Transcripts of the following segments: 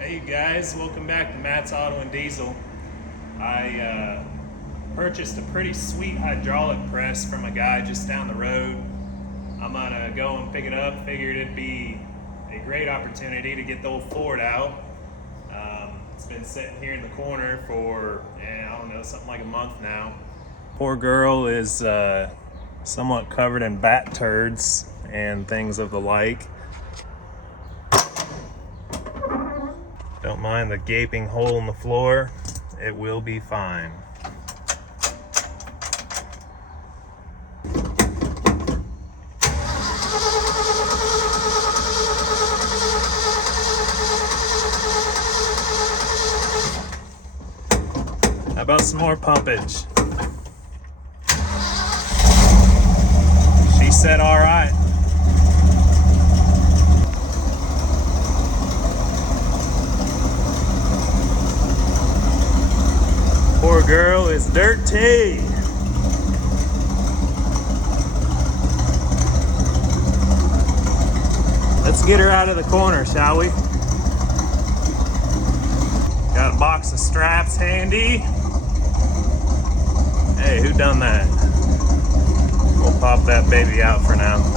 Hey guys, welcome back to Matt's Auto and Diesel. I purchased a pretty sweet hydraulic press from a guy just down the road. I'm gonna go and pick it up. Figured it'd be a great opportunity to get the old Ford out. It's been sitting here in the corner for, I don't know, something like a month now. Poor girl is somewhat covered in bat turds and things of the like. Don't mind the gaping hole in the floor. It will be fine. How about some more pumpage? She said all right. Poor girl is dirty. Let's get her out of the corner, shall we? Got a box of straps handy. Hey, who done that? We'll pop that baby out for now.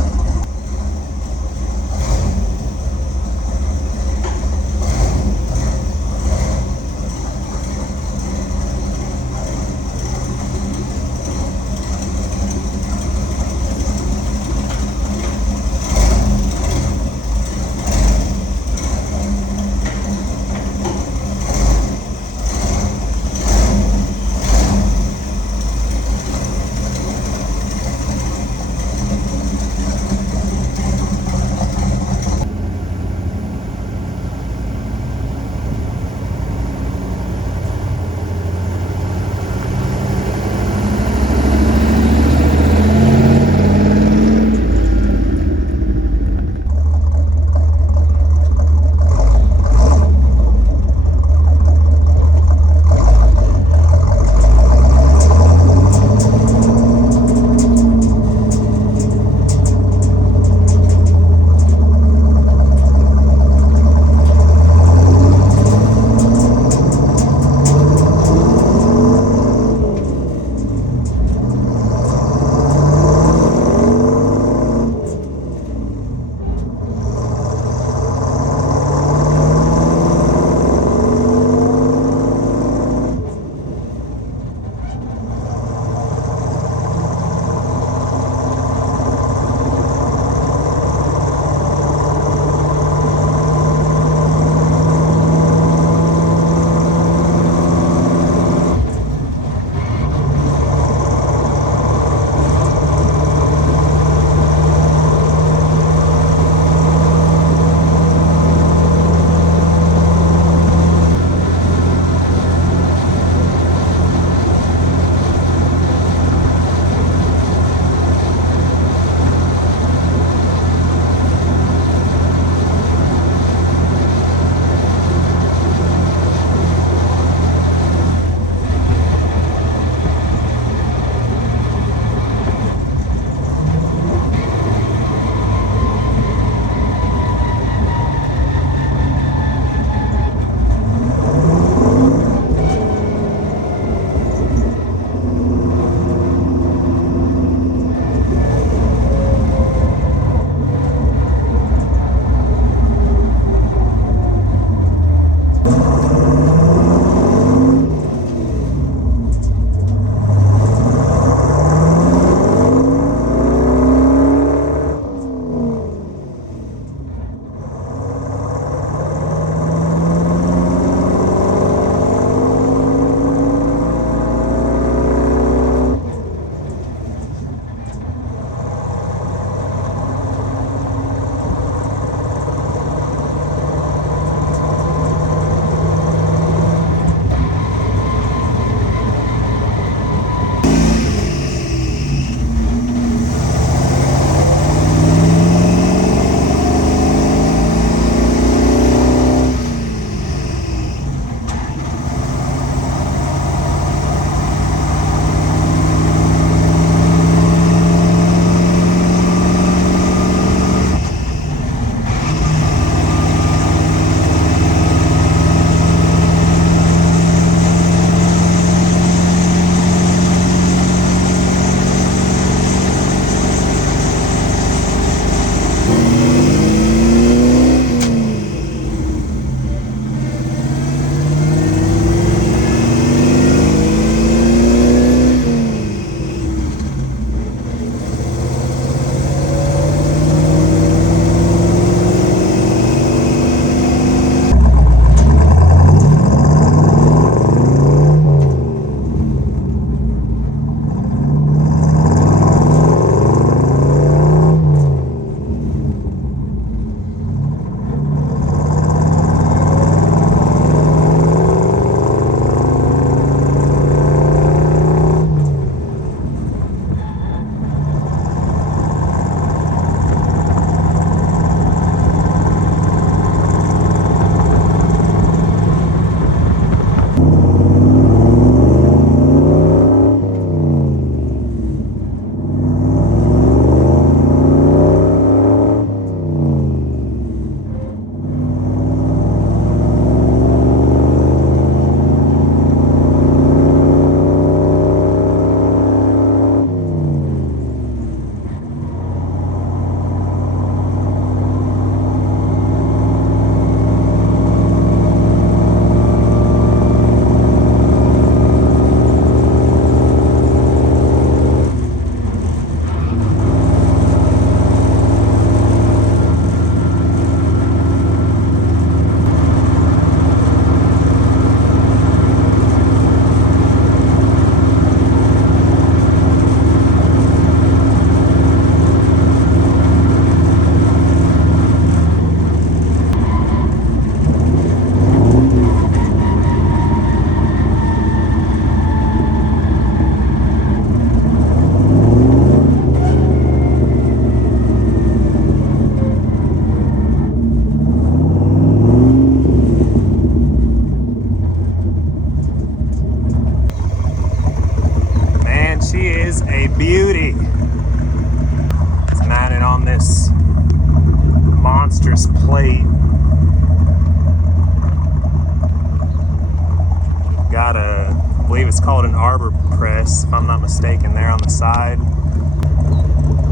it's called an arbor press, if I'm not mistaken, there on the side.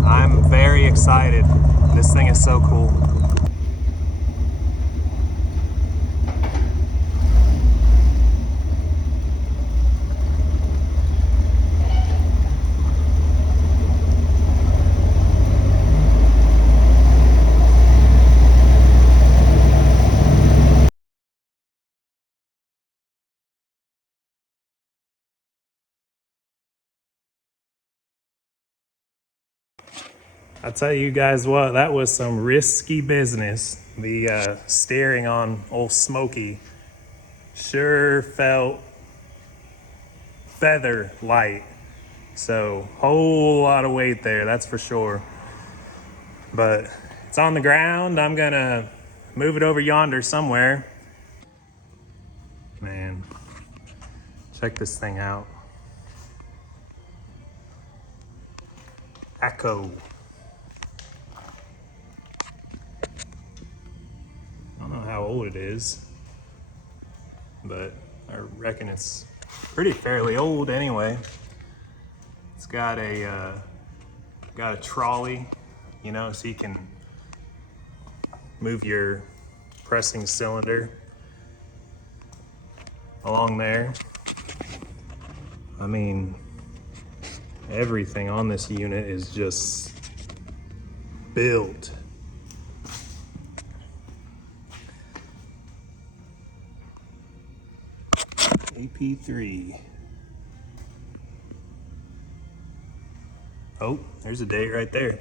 I'm very excited. This thing is so cool. I tell you guys what, that was some risky business. The steering on old Smokey sure felt feather light. So whole lot of weight there, that's for sure. But it's on the ground. I'm gonna move it over yonder somewhere. Man, check this thing out. ACCO. I don't know how old it is, but I reckon it's pretty fairly old anyway. It's got a trolley, you know, so you can move your pressing cylinder along there. I mean, everything on this unit is just built. AP3. Oh, there's a date right there.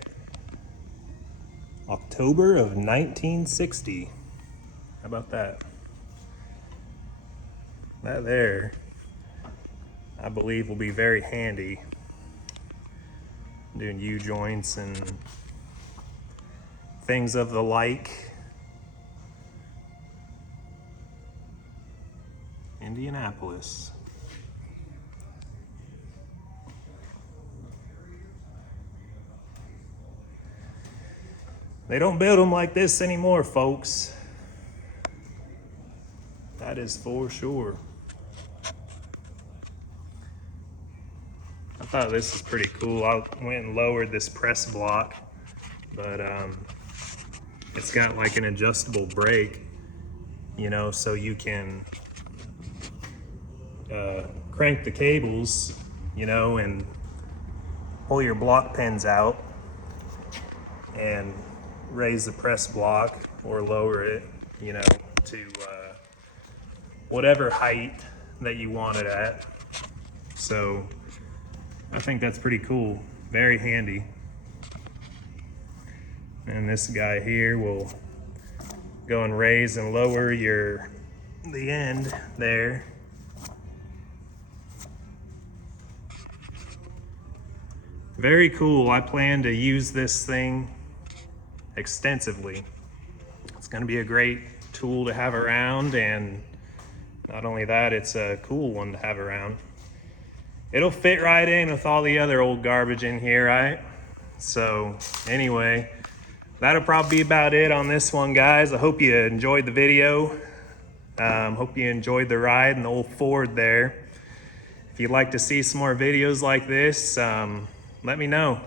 October of 1960. How about that? That there, I believe, will be very handy doing U-joints and things of the like. Indianapolis. They don't build them like this anymore, folks. That is for sure. I thought this was pretty cool. I went and lowered this press block, but it's got like an adjustable brake, you know, so you can crank the cables, you know, and pull your block pins out and raise the press block or lower it, you know, to whatever height that you want it at. So I think that's pretty cool, very handy. And this guy here will go and raise and lower the end there. Very cool. I plan to use this thing extensively. It's going to be a great tool to have around, and not only that, it's a cool one to have around. It'll fit right in with all the other old garbage in here, right? So anyway, that'll probably be about it on this one, guys. I hope you enjoyed the video. Hope you enjoyed the ride in the old Ford there. If you'd like to see some more videos like this, let me know.